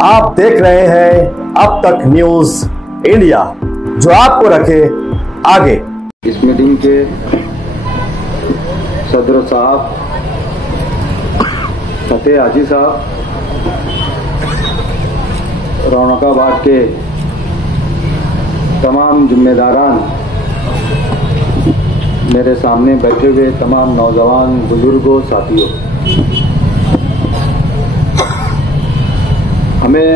आप देख रहे हैं अब तक न्यूज इंडिया, जो आपको रखे आगे। इस मीटिंग के सदर साहब फतेह हाजी साहब, रौनकाबाद के तमाम जिम्मेदारान, मेरे सामने बैठे हुए तमाम नौजवान बुजुर्गों साथियों, हमें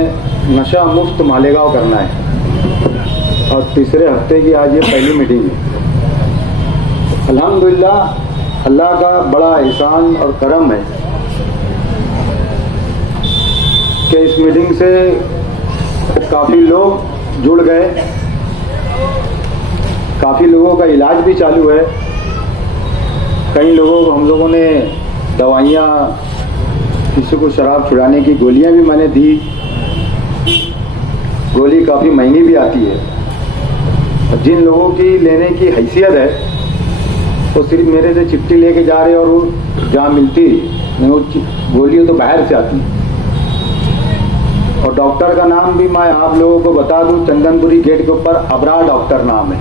नशा मुक्त मालेगांव करना है और तीसरे हफ्ते की आज ये पहली मीटिंग है। अल्हम्दुलिल्लाह अल्लाह का बड़ा एहसान और करम है कि इस मीटिंग से काफ़ी लोग जुड़ गए, काफ़ी लोगों का इलाज भी चालू है। कई लोगों को हम लोगों ने दवाइयाँ, किसी को शराब छुड़ाने की गोलियां भी मैंने दी। गोली काफ़ी महंगी भी आती है। जिन लोगों की लेने की हैसियत है वो सिर्फ मेरे से चिट्ठी लेके जा रहे और वो जहाँ मिलती नहीं, वो गोली तो बाहर से आती। और डॉक्टर का नाम भी मैं आप लोगों को बता दूं, चंदनपुरी गेट के ऊपर अबरार डॉक्टर नाम है।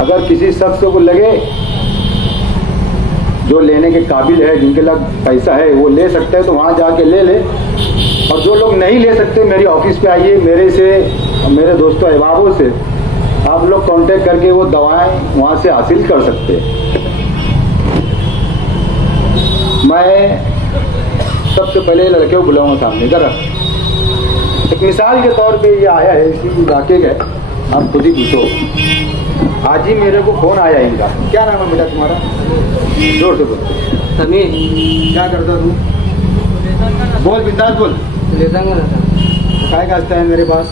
अगर किसी शख्स को लगे जो लेने के काबिल है, जिनके लग पैसा है, वो ले सकते हैं तो वहाँ जाके ले ले। और जो लोग नहीं ले सकते मेरी ऑफिस पे आइए, मेरे से, मेरे दोस्तों अहबाबों से आप लोग कांटेक्ट करके वो दवाएं वहाँ से हासिल कर सकते हैं। मैं सबसे पहले लड़के को बुलाऊंगा सामने जरा। एक मिसाल के तौर पे ये आया है इसी इलाके का, आप खुद ही पूछो। आज ही मेरे को फोन आया इनका। क्या नाम है बेटा तुम्हारा? जोर से बोल। समीर। क्या करता तू? बोल बिंदास बोल। काय का है मेरे पास?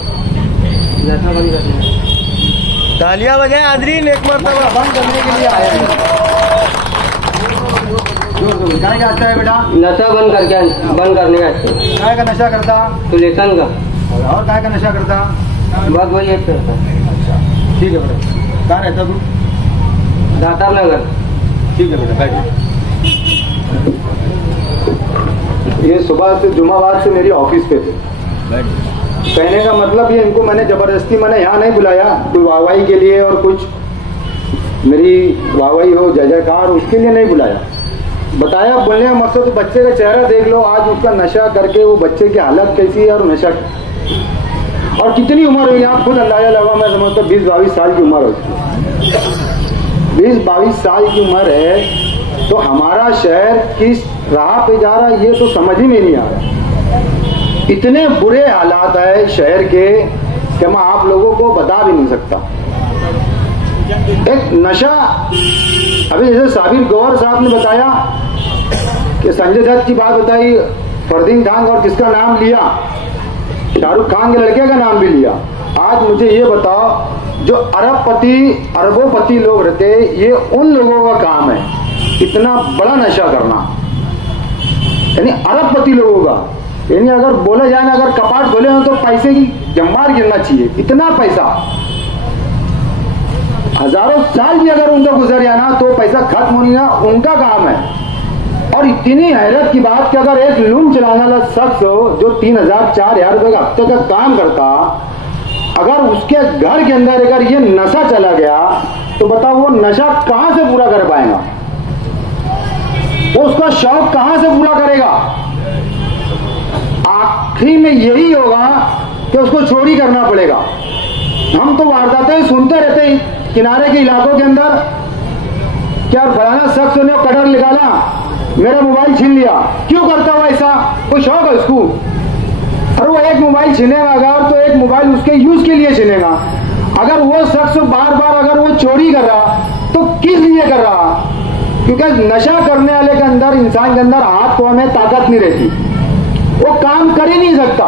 तालियां बजाए आदरीन, एक मरतबा बंद करने के लिए आया है। जोर से बोल। काय का है बेटा? नशा बंद करने का। काय का नशा करता? सुलेसन का। और काय का नशा करता? बस वही एक करता। ठीक है बेटा। कहाँ रहता तू? दातार नगर। ठीक है बेटा, बैठिए। ये सुबह से जुमाबाद से मेरी ऑफिस पे थे। कहने का मतलब ये, इनको मैंने जबरदस्ती मैंने यहाँ नहीं बुलाया कोई वाहवाही के लिए और कुछ मेरी वाहवाही हो, जय जयकार, उसके लिए नहीं बुलाया। बताया बोलने का मकसद तो बच्चे का चेहरा देख लो, आज उसका नशा करके वो बच्चे की हालत कैसी है और नशा और कितनी उम्र हुई आप खुद अंदाजा लगा। मैं समझता 20-22 साल की उम्र है। 20-22 साल की उम्र है तो हमारा शहर किस राह पे जा रहा है ये तो समझ ही में नहीं आ रहा। इतने बुरे हालात है शहर के कि मैं आप लोगों को बता भी नहीं सकता। एक नशा, अभी जैसे साबिर गौर साहब ने बताया कि संजय दत्त की बात बताई, फरदीन खान और किसका नाम लिया, शाहरुख खान के लड़के का नाम भी लिया। आज मुझे ये बताओ, जो अरबोपति लोग रहते, ये उन लोगों का काम है इतना बड़ा नशा करना, यानी अरबपति लोगों का। यानी अगर बोले जाए ना, अगर कपाट खोले हो तो पैसे की जम्मार गिरना चाहिए, इतना पैसा। हजारों साल भी अगर उनका गुजर जाए ना तो पैसा खत्म होने का उनका काम है। और इतनी हैरत की बात कि अगर एक लूम चलाने वाला शख्स हो जो 3,000-4,000 रुपए का हफ्ते का काम करता, अगर उसके घर के अंदर अगर ये नशा चला गया तो बताओ वो नशा कहां से पूरा कर पाएगा? वो उसका शौक कहां से पूरा करेगा? आखिरी में यही होगा कि उसको चोरी करना पड़ेगा। हम तो वारदातें सुनते रहते हैं किनारे के इलाकों के अंदर, क्या फलाना शख्स ने कटर निकाला, मेरा मोबाइल छीन लिया। क्यों करता हुआ ऐसा? कोई शौक है उसको? और वो एक मोबाइल छीनेगा अगर तो एक मोबाइल उसके यूज के लिए छीनेगा। अगर वो शख्स बार बार अगर वो चोरी कर रहा तो किस लिए कर रहा? क्योंकि नशा करने वाले के अंदर, इंसान के अंदर हाथ पांव में ताकत नहीं रहती, वो काम कर ही नहीं सकता।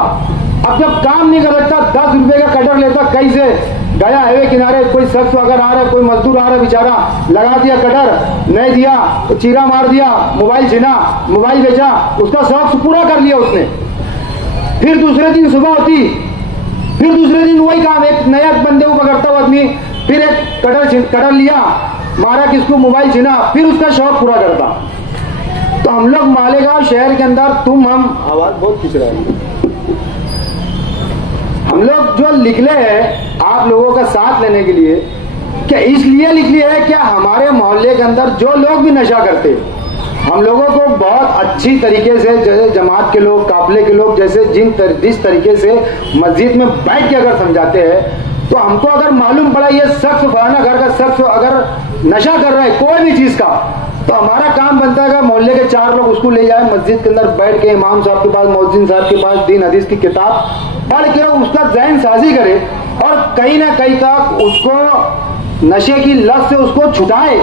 अब जब काम नहीं कर सकता, 10 रुपए का कटर लेता, कैसे गया हाईवे किनारे, कोई शख्स अगर आ रहा है, कोई मजदूर आ रहा है, बेचारा लगा दिया कटर, नहीं दिया तो चीरा मार दिया, मोबाइल छीना, मोबाइल बेचा, उसका शौक पूरा कर लिया उसने। फिर दूसरे दिन सुबह होती, फिर दूसरे दिन वही काम, एक नया बंदे को पकड़ता हुआ आदमी, फिर एक कटर लिया, मारा किसको, मोबाइल छीना, फिर उसका शौक पूरा करता। तो हम लोग मालेगांव शहर के अंदर, हम आवाज बहुत खींच रहा है, हम लोग जो लिखले हैं आप लोगों का साथ लेने के लिए, क्या इसलिए लिख लिया है क्या हमारे मोहल्ले के अंदर जो लोग भी नशा करते हम लोगों को बहुत अच्छी तरीके से, जैसे जमात के लोग, काफिले के लोग, जैसे जिस तरीके से मस्जिद में बैठ के अगर समझाते हैं, तो हमको अगर मालूम पड़ा ये शख्स फलाना घर का शख्स अगर नशा कर रहा है कोई भी चीज का, तो हमारा काम बनता है कि मोहल्ले के 4 लोग उसको ले जाए मस्जिद के अंदर, बैठ के इमाम साहब के पास, मौजिन साहब के पास दीन हदीस की किताब पढ़ के उसका ज़हन साजी करे और कहीं ना कहीं तक उसको नशे की लत से उसको छुटाए।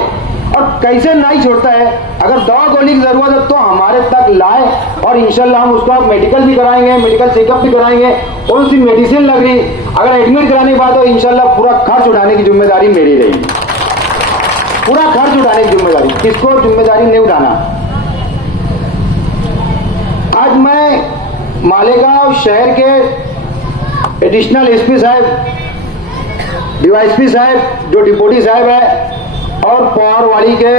और कैसे नहीं छोड़ता है, अगर दवा गोली की जरूरत है तो हमारे तक लाए और इंशाल्लाह हम उसका मेडिकल भी कराएंगे, मेडिकल चेकअप भी कराएंगे। कौन सी मेडिसिन लग रही, अगर एडमिट कराने की बात हो इंशाल्लाह पूरा खर्च उठाने की जिम्मेदारी मेरी रहेगी। पूरा खर्च उठाने की जिम्मेदारी, किसको जिम्मेदारी नहीं उठाना। आज मैं मालेगांव शहर के एडिशनल एसपी साहब, डीवाईएसपी साहब जो डिप्टी साहब है, और पवारवाड़ी के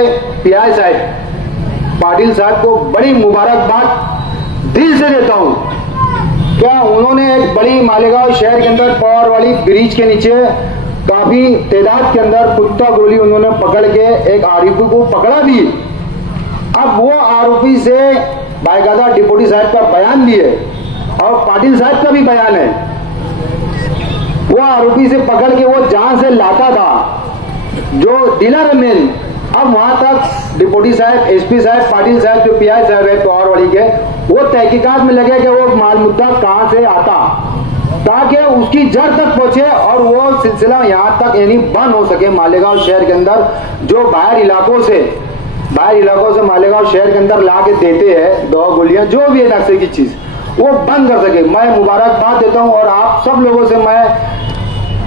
पीआई साहब पाटिल साहब को बड़ी मुबारकबाद दिल से देता हूं। क्या उन्होंने एक बड़ी मालेगांव शहर के अंदर पवारवाड़ी ब्रिज के नीचे काफी तादाद के अंदर कुत्ता गोली उन्होंने पकड़ के एक आरोपी को पकड़ा भी। अब वो आरोपी से बाकायदा डिप्टी साहब का बयान भी है और पाटिल साहब का भी बयान है। वो आरोपी से पकड़ के वो जहां से लाता था जो डीलर मेन, अब वहां तक डिप्टी साहब, एसपी साहब, पाटिल साहब जो पीआई साहब है पवारवाड़ी के, वो तहकीकात में लगे कि वो माल मुद्दा कहां से आता, ताकि उसकी जड़ तक पहुंचे और वो सिलसिला यहां तक यानी बंद हो सके। मालेगांव शहर के अंदर जो बाहर इलाकों से मालेगांव शहर के अंदर ला के देते हैं दवा गोलियां, जो भी है नशे की चीज, वो बंद कर सके। मैं मुबारकबाद देता हूं और आप सब लोगों से मैं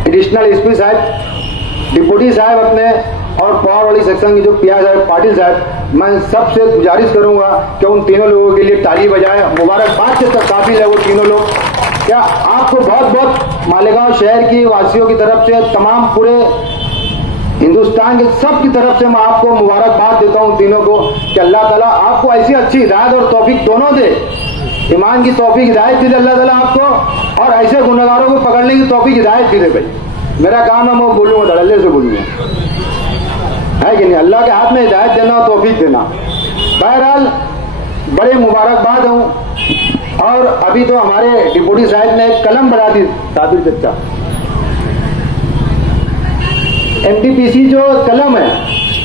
एडिशनल एसपी साहब, डिप्टी साहब अपने और पवारवाड़ी सेक्शन के जो पीआई साहब, पाटिल साहब, मैं सबसे गुजारिश करूंगा कि उन तीनों लोगों के लिए ताली बजाएं। मुबारकबाद के तक काबिल है वो तीनों लोग। क्या आपको बहुत बहुत मालेगांव शहर की वासियों की तरफ से, तमाम पूरे हिंदुस्तान के सब की तरफ से मैं आपको मुबारकबाद देता हूं तीनों को कि अल्लाह ताला आपको ऐसी अच्छी हिदायत और तौफीक दोनों दे। ईमान की तौफीक हिदायत भी दे अल्लाह ताला आपको, और ऐसे गुनहगारों को पकड़ने की तौफीक हिदायत भी दे। भाई मेरा काम है मैं बोलूंगा, धड़ल्ले से बोलूंगा, है कि नहीं। अल्लाह के हाथ में हिदायत देना और तौफीक देना। बहरहाल बड़े मुबारकबाद हूं। और अभी तो हमारे डिप्टी साहब ने एक कलम बढ़ा दी, साबिर चच्चा, एनडीपीसी जो कलम है,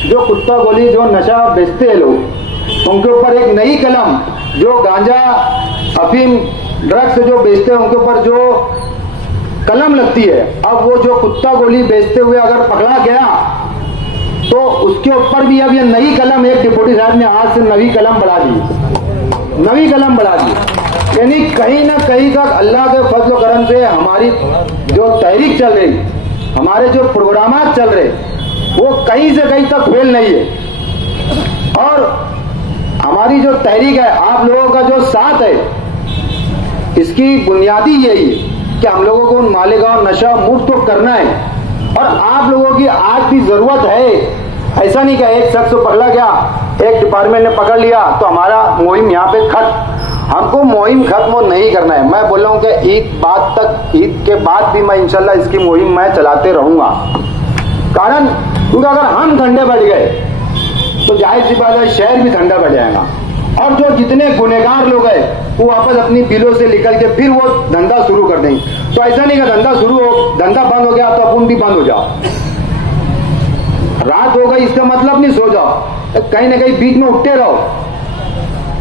जो कुत्ता गोली जो नशा बेचते हैं लोग, उनके ऊपर एक नई कलम, जो गांजा अफीम ड्रग्स जो बेचते हैं उनके ऊपर जो कलम लगती है, अब वो जो कुत्ता गोली बेचते हुए अगर पकड़ा गया तो उसके ऊपर भी अब ये नई कलम, एक डिप्टी साहब ने आज से नई कलम बढ़ा दी, नई कलम बढ़ा दी। यानी कहीं ना कहीं तक अल्लाह के फजल करम से हमारी जो तहरीक चल रही, हमारे जो प्रोग्रामात चल रहे, वो कहीं से कहीं तक फेल नहीं है। और हमारी जो तहरीक है, आप लोगों का जो साथ है, इसकी बुनियादी यही है कि हम लोगों को मालेगांव नशा मुक्त तो करना है। और आप लोगों की आज भी जरूरत है। ऐसा नहीं कि एक शख्स को पकड़ा गया, एक डिपार्टमेंट ने पकड़ लिया तो हमारा मुहिम यहाँ पे खत्म। हमको मुहिम खत्म नहीं करना है। मैं बोल रहा हूँ कि ईद के बाद भी मैं इंशाल्लाह इसकी मुहिम मैं चलाते रहूंगा। कारण क्योंकि अगर हम ठंडे बैठ गए तो जाहिर सी बात है शहर भी ठंडा बैठ जाएगा, और जो जितने गुनहगार लोग हैं वो वापस अपनी बिलों से निकल के फिर वो धंधा शुरू कर देंगे। तो ऐसा नहीं कि धंधा शुरू हो, धंधा बंद हो गया तो अपन भी बंद हो जाओ, रात हो गई इसका मतलब नहीं सो जाओ, कहीं ना कहीं बीच में उठते रहो,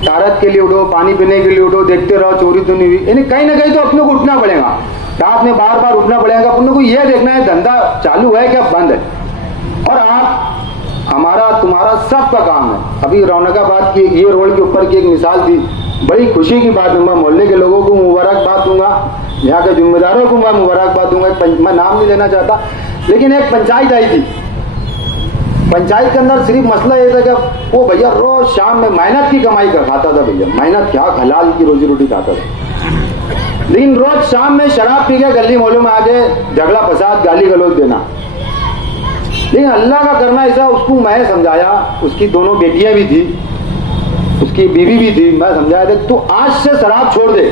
तारत के लिए उठो, पानी पीने के लिए उठो, देखते रहो चोरी तो नहीं हुई। यानी कहीं ना कहीं तो अपने को उठना पड़ेगा, रात में बार बार उठना पड़ेगा। अपने को यह देखना है धंधा चालू है क्या बंद है। और आप हमारा तुम्हारा सबका काम है। अभी रौनकाबाद की ये रोड के ऊपर की एक मिसाल थी, बड़ी खुशी की बात है। मैं मोहल्ले के लोगों को मुबारकबाद दूंगा, यहाँ के जिम्मेदारों को मैं मुबारकबाद दूंगा। मैं नाम नहीं लेना चाहता, लेकिन एक पंचायत आई थी। पंचायत के अंदर सिर्फ मसला ये था कि वो भैया रोज शाम में मेहनत की कमाई कर खाता था। भैया मेहनत क्या, हलाल की रोजी रोटी खाता था, लेकिन रोज शाम में शराब पी के गली मोहल्लों में आके झगड़ा फसाद गाली गलौज देना। लेकिन अल्लाह का करना ऐसा, उसको मैं समझाया, उसकी दोनों बेटियां भी थी, उसकी बीवी भी थी। मैं समझाया था तू आज से शराब छोड़ दे,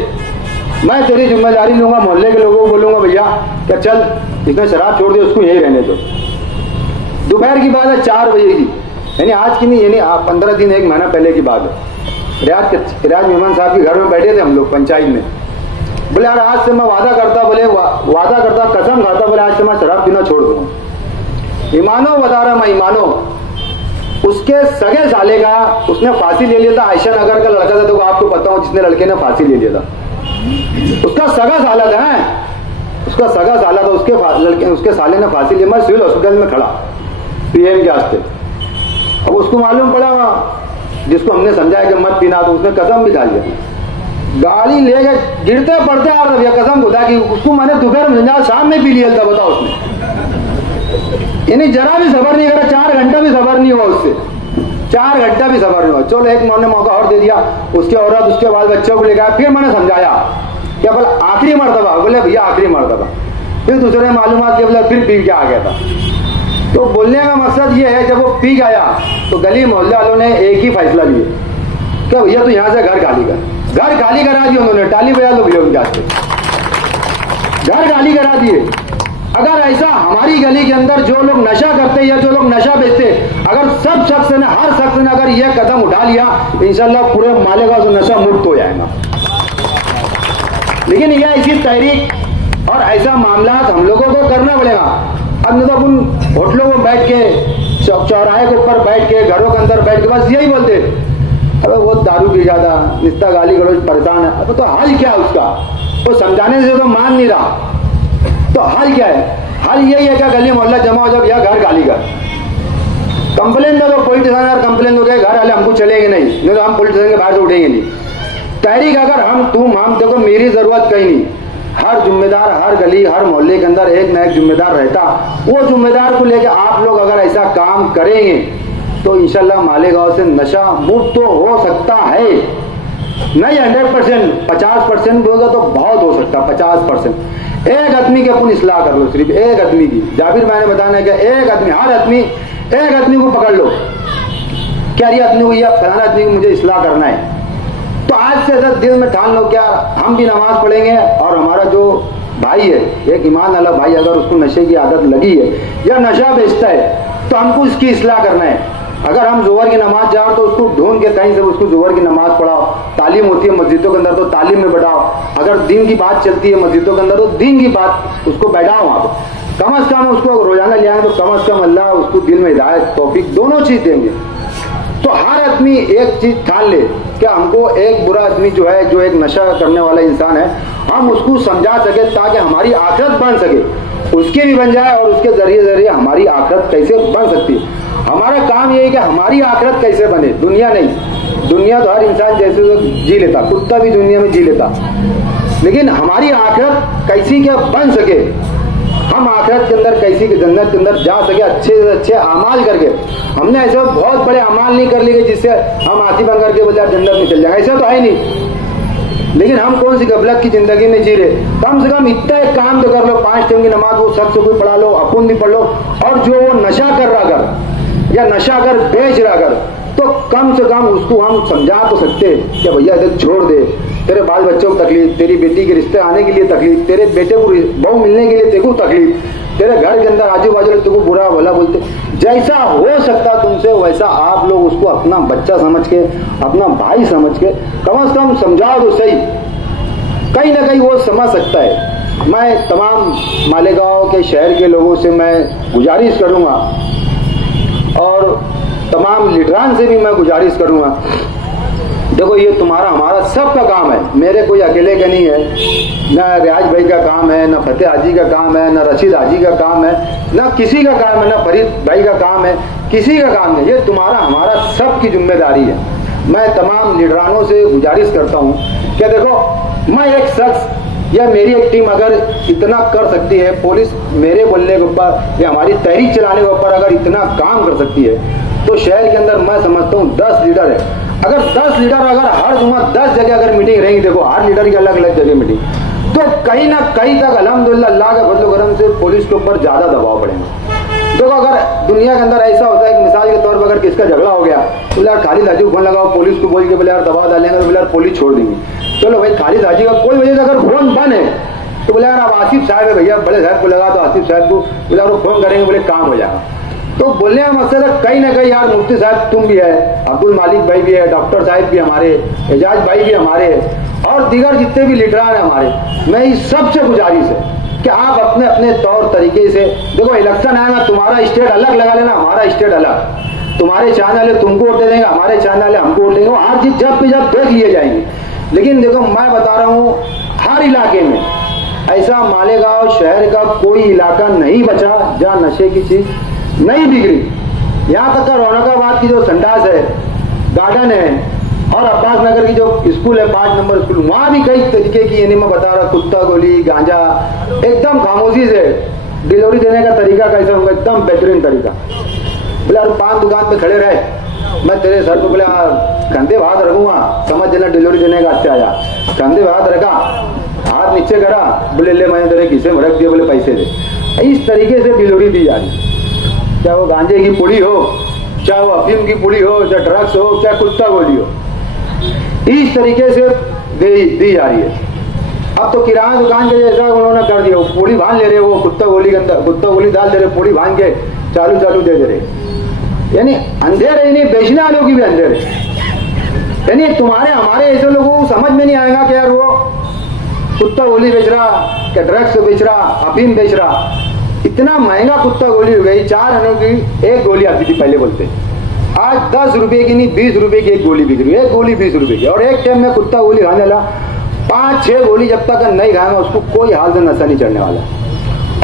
मैं तेरी जिम्मेदारी लूंगा, मोहल्ले के लोगों को बोलूंगा भैया क्या चल इसने शराब छोड़ दी, उसको यही रहने दो। दोपहर की बात है 4 बजे की, यानी आज की नहीं, यानी 15 दिन 1 महीना पहले की बात है। रियाज मेहमान साहब के घर में बैठे थे हम लोग पंचायत में। बोले यार आज से मैं वादा करता, बोले वादा करता, कसम खाता, बोले आज से मैं शराब पीना छोड़ दूंगा। ईमानो बता रहा मैं, ईमानो उसके सगे साले का उसने फांसी ले लिया था। आयशा नगर का लड़का था, तो आपको पता हो जिसने लड़के ने फांसी ले लिया था, उसका सगा साला था, उसका सगा साला था, उसके साले ने फांसी लिया। मैं सिविल हॉस्पिटल में खड़ा पीएम के वास्ते। अब उसको मालूम पड़ा, जिसको हमने समझाया कि मत पीना, तो उसने कसम भी खा लिया। गाड़ी लेके गिरते पड़ते आ रहा भैया, कसम खुदा की। उसको मैंने दोपहर में शाम में पी लिया था, बताओ उसने, यानी जरा भी सबर नहीं करा। 4 घंटा भी सबर नहीं हुआ उससे, 4 घंटा भी सबर नहीं हुआ। चलो एक ने मौका और दे दिया, उसके औरत उसके बाद बच्चों को लेकर। फिर मैंने समझाया क्या, बोला आखिरी मरतबा, बोले भैया आखिरी मरतबा। फिर दूसरे मालूमात के बोला फिर पी के आ गया था। तो बोलने का मकसद ये है, जब वो पी गया तो गली मोहल्ले वालों ने एक ही फैसला लिए कि भैया तो यहाँ से घर खाली कर। घर खाली करा दिए उन्होंने, ताली बजा लो भैया उनके हाथ, घर खाली करा दिए। अगर ऐसा हमारी गली के अंदर जो लोग नशा करते या जो लोग नशा बेचते, अगर सब शख्स ने, हर शख्स ने अगर यह कदम उठा लिया, इंशाल्लाह पूरे मालेगांव से नशा मुक्त हो जाएगा। लेकिन यह ऐसी तहरीक और ऐसा मामला हम लोगों को करना पड़ेगा। अब नहीं तो अपन होटलों में बैठ के, चौराहे के ऊपर बैठ के, घरों के अंदर बैठ के बस यही बोलते, अरे वो दारू पी जाता, निस्ता गाली गलौज परेशान है। अब तो हल क्या है उसका, वो समझाने से तो मान नहीं रहा, तो हल क्या है? हल यही है क्या, गली मोहल्ला जमा हो जब यह घर गाली कर, कंप्लेन दे दो पुलिस स्टेशन, यार कंप्लेन दोगे घर वाले हमको चलेंगे नहीं तो हम पुलिस स्टेशन के बाहर से उठेंगे नहीं। तहरीक अगर हम देखो मेरी जरूरत कहीं नहीं, हर जिम्मेदार, हर गली, हर मोहल्ले के अंदर एक ना एक जिम्मेदार रहता, वो जिम्मेदार को लेकर आप लोग अगर ऐसा काम करेंगे तो इंशाल्लाह मालेगांव से नशा मुक्त तो हो सकता है। नहीं 100%, 50% भी होगा तो बहुत हो सकता, 50%। एक आदमी की अपन इस्लाह कर लो, सिर्फ एक आदमी की। जाबिर मैंने बताना है कि एक आदमी, हर आदमी एक आदमी को पकड़ लो, क्या ये आदमी को या फलाना आदमी को मुझे इस्लाह करना है, तो आज से ऐसा दिल में ठान लो क्या हम भी नमाज पढ़ेंगे और हमारा जो भाई है, एक ईमान वाला भाई, अगर उसको नशे की आदत लगी है या नशा बेचता है तो हमको इसकी इस्लाह करना है। अगर हम जोहर की नमाज जाओ तो उसको ढूंढ के कहीं से उसको जोहर की नमाज पढ़ाओ, तालीम होती है मस्जिदों के अंदर तो तालीम में बढ़ाओ, अगर दीन की बात चलती है मस्जिदों के अंदर तो दीन की बात उसको बैठाओ वहां पर। कम से कम उसको रोजाना ले आए तो कम से कम अल्लाह उसको दिल में हिदायत, तौफीक दोनों चीज देंगे। तो हर आदमी एक चीज ठान ले कि हमको एक बुरा आदमी जो है, जो एक नशा करने वाला इंसान है, हम उसको समझा सके ताकि हमारी आखिरत बन सके, उसकी भी बन जाए और उसके जरिए हमारी आखिरत कैसे बन सकती है। हमारा काम ये है कि हमारी आखिरत कैसे बने, दुनिया नहीं। दुनिया तो हर इंसान जैसे तो जी लेता, कुत्ता भी दुनिया में जी लेता, लेकिन हमारी आखिरत कैसी क्या बन सके, हम आखिरत के अंदर कैसी के जन्नत के अंदर जा सके अच्छे से अच्छे अमाल करके। हमने ऐसे बहुत बड़े अमाल नहीं कर लिए जिससे हम आती बन करके बोले जन्नत में चल जाए, ऐसा तो है नहीं। लेकिन हम कौन सी गफलत की जिंदगी में जी रहे, कम से कम इतना एक काम तो कर लो, 5 टाइम की नमाज वो शख्स को पढ़ा लो, अपन भी पढ़ लो, और जो वो नशा कर रहा अगर या नशा कर बेच रहा अगर, तो कम से कम उसको हम समझा तो सकते कि भैया इधर छोड़ दे, तेरे बाल बच्चों को तकलीफ, तेरी बेटी के रिश्ते आने के लिए तकलीफ, तेरे बेटे को बहू मिलने के लिए तेरे को तकलीफ, तेरे घर के अंदर आजू बाजू तेरे को बुरा भला बोलते, जैसा हो सकता तुमसे वैसा आप लोग उसको अपना बच्चा समझ के, अपना भाई समझ के कम से कम समझाओ तो सही, कहीं ना कहीं वो समझ सकता है। मैं तमाम मालेगांव के शहर के लोगों से मैं गुजारिश करूंगा और तमाम लीडरान से भी मैं गुजारिश करूंगा, देखो ये तुम्हारा हमारा सबका काम है, मेरे कोई अकेले का नहीं है, न रियाज भाई का काम है, न फतेह हाजी का काम है, न रशीद हाजी का काम है, न किसी का काम है, न फरीद भाई का काम है, किसी का काम नहीं, ये तुम्हारा हमारा सबकी जिम्मेदारी है। मैं तमाम लीडरानों से गुजारिश करता हूँ कि देखो मैं एक शख्स या मेरी एक टीम अगर इतना कर सकती है, पुलिस मेरे बोलने के ऊपर या हमारी तहरीक चलाने के ऊपर अगर इतना काम कर सकती है, तो शहर के अंदर मैं समझता हूँ 10 लीडर है, अगर 10 लीडर अगर हर जुम्मा 10 जगह अगर मीटिंग रहेंगी, देखो हर लीडर की अलग अलग जगह मीटिंग, तो कहीं ना कहीं तक अल्हम्दुलिल्लाह अल्लाह के फजल करम से पुलिस के ऊपर ज्यादा दबाव पड़ेगा। देखो अगर दुनिया के अंदर ऐसा होता है कि मिसाल के तौर पर अगर किसका झगड़ा हो गया तो यार खाली लाजी फोन लगाओ पुलिस को बोल के बोले यार दबाव डालेंगे तो बोले यार पुलिस छोड़ देंगे, चलो भाई खालिद हाजी का कोई वजह से अगर फोन बंद है तो बोले यार अब आसिफ साहब है भैया, बड़े साहब को लगा तो आसिफ साहब को बोला वो फोन करेंगे, बोले काम हो जाएगा। तो बोलने का मकसद है कहीं ना कहीं यार मुफ्ती साहब तुम भी है, अब्दुल मालिक भाई भी है, डॉक्टर साहब भी हमारे, एजाज भाई भी हमारे, और दीगर जितने भी लीडरान है हमारे, मैं इस सबसे गुजारिश है कि आप अपने अपने तौर तरीके से देखो, इलेक्शन आएगा, तुम्हारा स्टेट अलग लगा लेना, हमारा स्टेट अलग, तुम्हारे चाहने वाले तुमको वोट दे देंगे, हमारे चाहने वाले हमको वोट देंगे, हार जीत जब देख लिए जाएंगे। लेकिन देखो मैं बता रहा हूँ हर इलाके में ऐसा मालेगांव शहर का कोई इलाका नहीं बचा जहाँ नशे की चीज नहीं बिगड़ी। यहाँ तक का रौनकाबाद की जो संडास है, गार्डन है, और अब्बास नगर की जो स्कूल है 5 नंबर स्कूल, वहां भी कई तरीके की, यानी मैं बता रहा, कुत्ता गोली, गांजा, एकदम खामोशी से डिलीवरी देने का तरीका कैसा होगा, एकदम बेहतरीन तरीका। बोले यार 5 दुकान पे खड़े रहे, मैं तेरे सर पे बोले कंधे पे हाथ रखूंगा, समझ लेना डिलीवरी देने का अच्छा आया। कंधे पे हाथ रखा, हाथ नीचे करा, बोले ले मैंने तेरे खिस्से में रख दिया, बोले पैसे दे। इस तरीके से डिलीवरी दी जा रही, चाहे वो गांजे की पुड़ी हो, चाहे वो अफीम की पुड़ी हो, चाहे ड्रग्स हो, चाहे कुत्ता गोली हो, इस तरीके से दी जा रही है। अब तो किराना दुकान के जैसा उन्होंने कर दिया, पुड़ी बांध ले रहे, वो कुत्ता गोली के अंदर कुत्ता गोली डाल दे रहे, पुड़ी बांध के चालू दे रहे, यानी अंधेरे ही नहीं, बेचने वालों की भी अंधेरे। यानी तुम्हारे हमारे ऐसे लोगों को समझ में नहीं आएगा कि यार वो कुत्ता गोली बेच रहा, क्या ड्रग्स बेच रहा, अफीम बेच रहा। इतना महंगा कुत्ता गोली हो गई, 4 आने की एक गोली आती थी पहले बोलते, आज 10 रुपए की नहीं 20 रुपए की एक गोली बिक रही है, एक गोली 20 रुपए की। और एक टाइम में कुत्ता गोली खाने वाला 5-6 गोली जब तक नहीं खाएगा उसको कोई हाल से नशा नहीं चढ़ने वाला।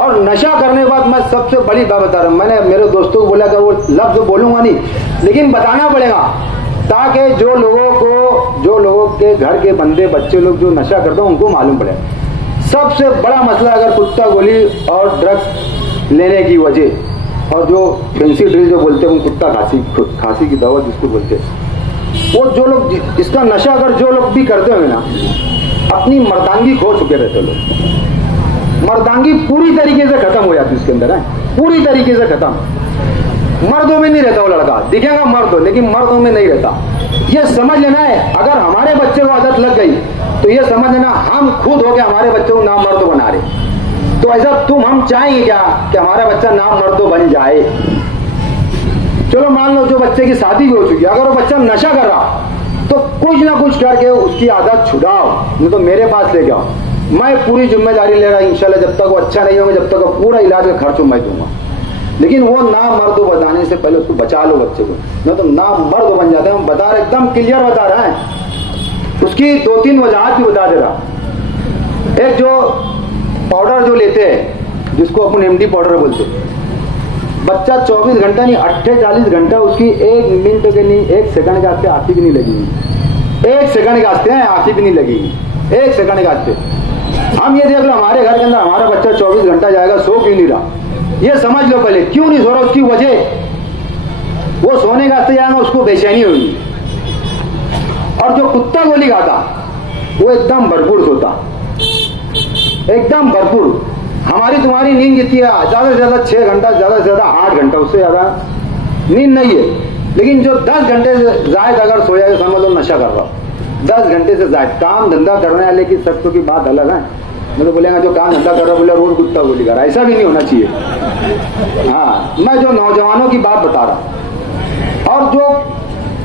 और नशा करने के बाद मैं सबसे बड़ी बात बता रहा हूँ, मैंने मेरे दोस्तों को बोला कि वो लफ्ज बोलूंगा नहीं, लेकिन बताना पड़ेगा, ताकि जो लोगों के घर के बंदे बच्चे लोग जो नशा करते हैं उनको मालूम पड़े। सबसे बड़ा मसला अगर कुत्ता गोली और ड्रग्स लेने की वजह, और जो फैंसी ड्रिल जो बोलते हैं कुत्ता खांसी की दवा जिसको बोलते हैं, वो जो लोग इसका नशा अगर जो लोग भी करते होंगे ना, अपनी मर्दानगी खो चुके रहते लोग। मर्दानगी पूरी तरीके से खत्म हो जाती है उसके अंदर है, पूरी तरीके से खत्म। मर्दों में नहीं रहता वो लड़का, दिखेगा मर्द हो लेकिन मर्दों में नहीं रहता। ये समझ लेना है, अगर हमारे बच्चे को आदत लग गई तो ये समझ लेना हम खुद हो गए हमारे बच्चों को नाम मर्द बना रहे। तो ऐसा हम चाहेंगे क्या कि हमारा बच्चा नाम मर्द बन जाए? चलो मान लो जो बच्चे की शादी भी हो चुकी है, अगर वो बच्चा नशा कर रहा तो कुछ ना कुछ करके उसकी आदत छुड़ाओ, नहीं तो मेरे पास लेके आओ, मैं पूरी जिम्मेदारी ले रहा इंशाल्लाह। जब तक वो अच्छा नहीं होगा, जब तक पूरा इलाज का खर्च मैं दूंगा, लेकिन वो नाम मर्द बताने से पहले उसको बचा लो बच्चे को, नहीं तो नाम मर्द बन जाता है। हम बता रहे, एकदम क्लियर बता रहा है, उसकी 2-3 वजह भी बता दे रहा। एक जो पाउडर जो लेते हैं जिसको अपन एमडी पाउडर बोलते हैं, बच्चा 24 घंटा नहीं 48 घंटा उसकी 1 मिनट के नहीं 1 सेकंड के आस्ते आंखें भी नहीं लगेगी, 1 सेकंड के आस्ते आंखें भी नहीं लगेगी, 1 सेकंड के आस्ते। हम ये देख लो हमारे घर के अंदर हमारा बच्चा 24 घंटा जाएगा, सो क्यों नहीं रहा, ये समझ लो पहले, क्यों नहीं सो रहा, उसकी वजह वो सोने का आस्ते जाएगा, उसको बेचैनी होगी। और जो कुत्ता गोली खाता वो एकदम भरपूर सोता, एकदम भरपूर। हमारी तुम्हारी नींद कितनी है? ज्यादा से ज्यादा 6 घंटा, ज्यादा से ज्यादा 8 घंटा, उससे ज्यादा नींद नहीं है। लेकिन जो 10 घंटे से जायद अगर सोया तो समझ लो नशा कर रहा हो। 10 घंटे से जायद काम धंधा करने वाले की सत्यों की बात अलग है। मतलब बोलेगा जो काम धंधा कर रहा बोले रोज कुत्ता गोली कर रहा, ऐसा भी नहीं होना चाहिए। हाँ, मैं जो नौजवानों की बात बता रहा, और जो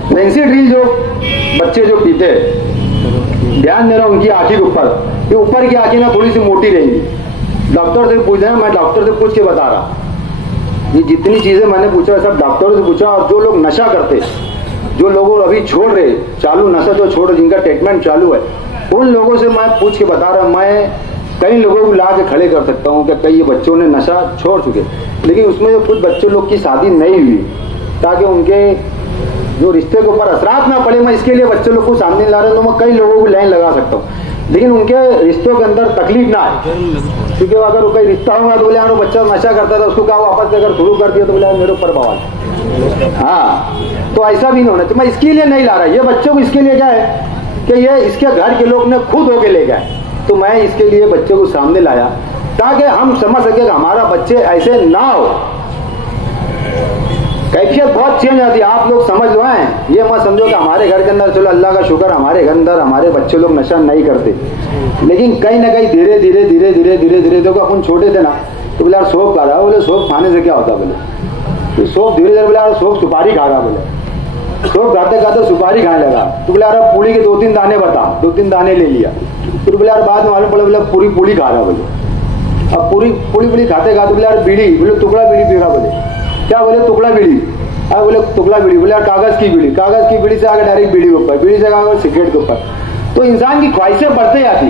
फैंसी ड्रिल जो बच्चे जो पीते, ध्यान देना उनकी आंखी के ऊपर, ये ऊपर की आंखें ना थोड़ी सी मोटी रहेंगी। डॉक्टर से पूछ रहे हैं, मैं डॉक्टर से पूछ के बता रहा, ये जितनी चीजें मैंने पूछा सब डॉक्टरों से पूछा। और जो लोग नशा करते, जो लोग अभी छोड़ रहे, चालू नशा जो छोड़, जिनका ट्रीटमेंट चालू है, उन लोगों से मैं पूछ के बता रहा। मैं कई लोगों को ला के खड़े कर सकता हूँ कि कई बच्चों ने नशा छोड़ चुके, लेकिन उसमें जो कुछ बच्चे लोग की शादी नहीं हुई, ताकि उनके जो रिश्ते के ऊपर असरात ना पड़े, मैं इसके लिए बच्चे लोग को सामने ला रहा हूँ। तो मैं कई लोगों को लाइन लगा सकता हूँ, लेकिन उनके रिश्तों के अंदर तकलीफ ना आए। क्योंकि अगर कोई रिश्ता होगा तो बोले यार बच्चा नशा करता था, उसको क्या वापस से अगर शुरू कर दिया तो बोले मेरे ऊपर बवाल। हाँ, तो ऐसा भी नहीं होना। तो मैं इसके लिए नहीं ला रहा, ये बच्चों को इसके लिए क्या है कि ये इसके घर के लोग ने खुद होके ले गए, तो मैं इसके लिए बच्चों को सामने लाया ताकि हम समझ सके कि हमारा बच्चे ऐसे ना हो। कैफियत बहुत चेंज आती है। आप लोग समझ लो हैं, ये मत समझो कि हमारे घर के अंदर, चलो अल्लाह का शुक्र हमारे घर अंदर हमारे बच्चे लोग नशा नहीं करते, लेकिन कहीं ना कहीं धीरे धीरे धीरे धीरे धीरे धीरे देखो अपन छोटे थे ना तो बोले यार सोप खा रहा है, बोले सोप खाने से क्या होता, बोले तो सोप धीरे धीरे बोले यार सोप सुपारी खा रहा, बोले सोप खाते खाते सुपारी खाने लगा, तो बोले यार पूरी के 2-3 दाने बता, 2-3 दाने ले लिया, फिर बोले यार बाद में मालूम पड़ा बोले पूरी पूरी खा रहा, बोले अब पूरी पूरी खाते खाते बोले यार बीड़ी, बोले टुकड़ा बीड़ी पी रहा, बोले क्या, बोले टुकड़ा बीड़ी, बोले टुकड़ा बीड़ी, बोले यार कागज की बीड़ी, कागज की बीड़ी से आगे डायरेक्ट बीड़ी के ऊपर, बीड़ी से आगे सिगरेट के ऊपर। तो इंसान की ख्वाहिशें बढ़ते जाती,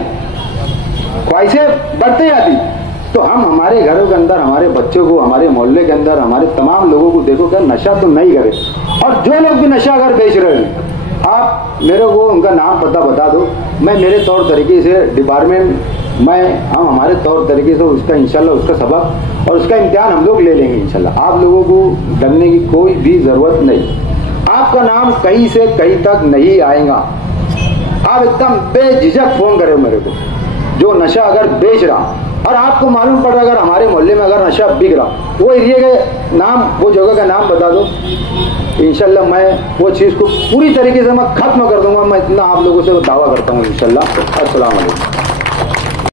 ख्वाहिशें बढ़ते जाती। तो हम हमारे घरों के अंदर हमारे बच्चों को, हमारे मोहल्ले के अंदर हमारे तमाम लोगों को देखो क्या नशा तो नहीं करे, और जो लोग भी नशा अगर बेच रहे हैं आप मेरे को उनका नाम पता बता दो, मैं मेरे तौर तरीके से डिपार्टमेंट हम हमारे तौर तरीके से उसका इंशाल्लाह उसका सबक और उसका इम्तिहान हम लोग ले लेंगे इंशाल्लाह। आप लोगों को डरने की कोई भी जरूरत नहीं, आपका नाम कहीं से कहीं तक नहीं आएगा। आप एकदम बेझिझक फोन करें मेरे को, जो नशा अगर बेच रहा और आपको मालूम पड़ रहा अगर हमारे मोहल्ले में अगर नशा बिक रहा, वो एरिया के नाम, वो जगह का नाम बता दो, इंशाल्लाह मैं वो चीज़ को पूरी तरीके से मैं खत्म कर दूंगा। मैं इतना आप लोगों से दावा करता हूँ इंशाल्लाह। अस्सलाम वालेकुम।